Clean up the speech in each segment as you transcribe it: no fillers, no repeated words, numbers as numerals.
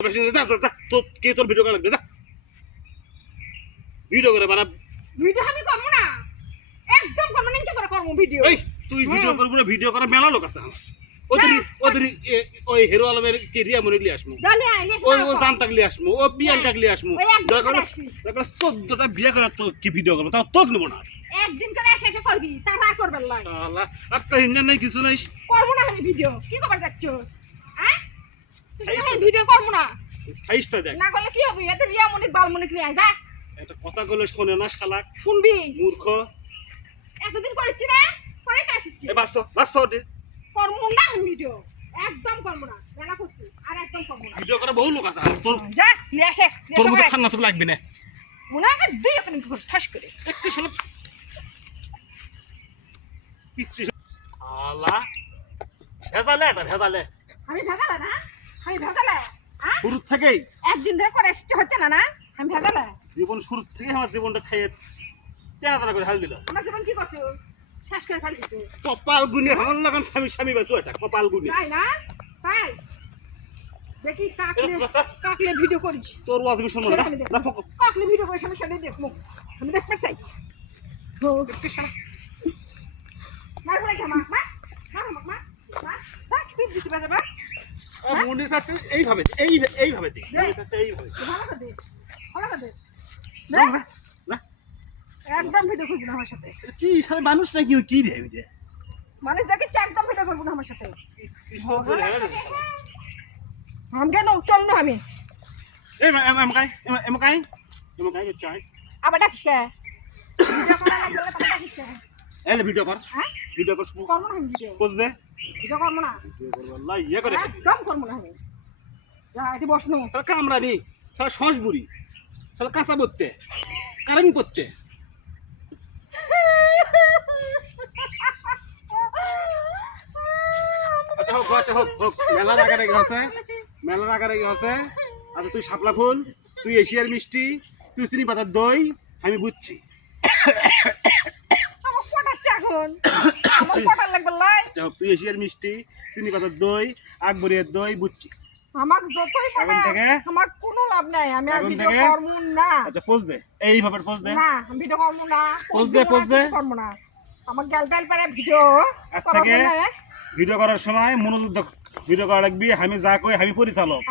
তোর ভিডিও করা লাগবে, যা ভিডিও করে বানা। ভিডিও আমি করব না, একদম করব না, কি করে করব ভিডিও? এই তুই ভিডিও করবি না, ভিডিও করা মেলা লোক আছে আমার। ওদের ওই হিরো আলমের কি রিয়া মনে লিয়ে আসমু, দলে আইলে ওই ও জান টাকলি আসমু, ও বিয়ান টাকলি আসমু। দরকার 14টা বিয়ে করে তো কি ভিডিও করবো, তাও তোক নেবো না। একদিন করে এসে করবি, তারা করবেন না। আল্লাহ একটা হিন্দার নাই, কিছু নাই। করব না আমি ভিডিও, কি খবর যাচ্ছ? হ্যাঁ আমি ভিডিও করব না। সাইজটা দেখ না করলে কি হবে? এত রিয়া মনিক বাল মনিক নিয়ে আয়, যা। একটা কথা বলে শোনে না শালা, শুনবি? মূর্খ। এতদিন করেছি না, করে না আসছি। এ বাস্ত করব না আমি ভিডিও, একদম করব না। জানা করছি, আর একদম করব না। ভিডিও করে বহু লোক আছে তোর। যা নিয়ে আসে, তোর মতো খান্না সব লাগবে না। মনে হয় দুই আপনি করে ঠাস করে একটু শালা পিচ্ছি শালা, ভেজালে এটা ভেজালে আমি ভেজালা না, আমি ভেজালা। হ্যাঁ শুরু থেকেই একদিন ধরে করে এসছে, হচ্ছে না না, আমি ভেজালা। জীবন শুরু থেকেই আমার জীবনটা খেয়ে তেরা করে হাল দিল। আমার জীবন কি করছো? শেষ করে ফেলছো। কপাল গুনে আমার লাগান স্বামী বাঁচো, এটা কপাল গুনে। তাই না? তাই দেখি কাকলে ভিডিও করিস। তোর ওয়াজ আমি শুনবো না, কাকলে ভিডিও করিস, আমি সেটাই দেখবো, আমি দেখতে চাই। দেখতে সারা মার বলে মা মা মা মা মা দেখ তুই দিতে পারবে না। মনে চাচ্ছে এইভাবে এইভাবে দে, মনে চাচ্ছে এইভাবে ভালো করে দে, ভালো করে দে। না একদম ভিডিও করবি না আমার সাথে। কি সারা মানুষ নাকি কি রে ওইটা মানুষ দেখে একদম ভিডিও করবো না আমার সাথে। আমি কেন চল না আমি এমকাই চাই আবার ডাকিস কে? ভিডিও করা লাগবে তাহলে ডাকিস কে? এলে ভিডিও কর, হ্যাঁ ভিডিও কর করবো না আমি ভিডিও, পোজ দে, ভিডিও করবো না, ভিডিও করব আল্লাহ ইয়া করে একদম করবো না আমি। যা এটি বসনো সারা কামরানি, সারা সসবুরি, সারা কাঁচা পড়তে কারেন্ট পড়তে। আচ্ছা হোক মেলার আগারে আছে, মেলার আগারে আছে। আচ্ছা তুই শাপলা ফুল, তুই এশিয়ার মিষ্টি, তুই চিনি পাতার দই, আমি বুঝছি। আমার পটাচ্ছে এখন, আমার পটার লাগবে লাই। আচ্ছা তুই এশিয়ার মিষ্টি, চিনি পাতার দই, আকবরিয়ার দই, বুঝছি। আমার যতই পটা থেকে আমার কোনো লাভ নাই, আমি আর এখন ভিডিও থেকে করবো না। আচ্ছা পোজ দে, এইভাবে পোজ দে না আমি ভিডিও করবো না, পোজ দে, পোজ দে। করবো না। আমার গেলটাল পারে ভিডিও আজ করবো থেকে না। ভিডিও করার সময় মনোযোগ ভিডিও করা লাগবি। আমি যা কই, আমি পরিচালক,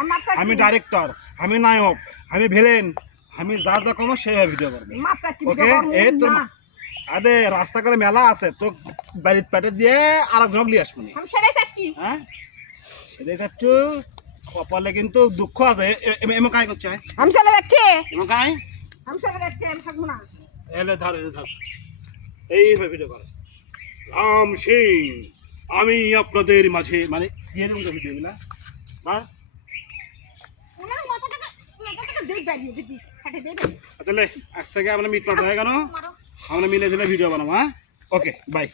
আমি ডাইরেক্টর, আমি নায়ক, আমি ভিলেন, আমি যা যা কমো সেইভাবে ভিডিও করবো। ওকে এই তোর আদে রাস্তা করে মেলা আছে, তো বাড়ির পেটে দিয়ে আর এক জগলি আসবো। আমি সেটাই চাচ্ছি। হ্যাঁ সেটাই চাচ্ছু, কপালে কিন্তু দুঃখ আছে। এমন কাজ করছে, আমি চলে যাচ্ছি, এমন কাজ আমি চলে যাচ্ছি, আমি থাকবো না। এলে ধর এইভাবে ভিডিও কর। রাম সিং আমি আপনাদের মাঝে, মানে দিয়ে দেবো তো ভিডিও গুলা বা ওনার মাথা থেকে দেখবে দিদি কাটে দেবে। তাহলে আজ থেকে আমরা মিট পাঠ হয়ে গেল, আমরা মিলে দিলে ভিডিও বানাবো। হ্যাঁ ওকে বাই।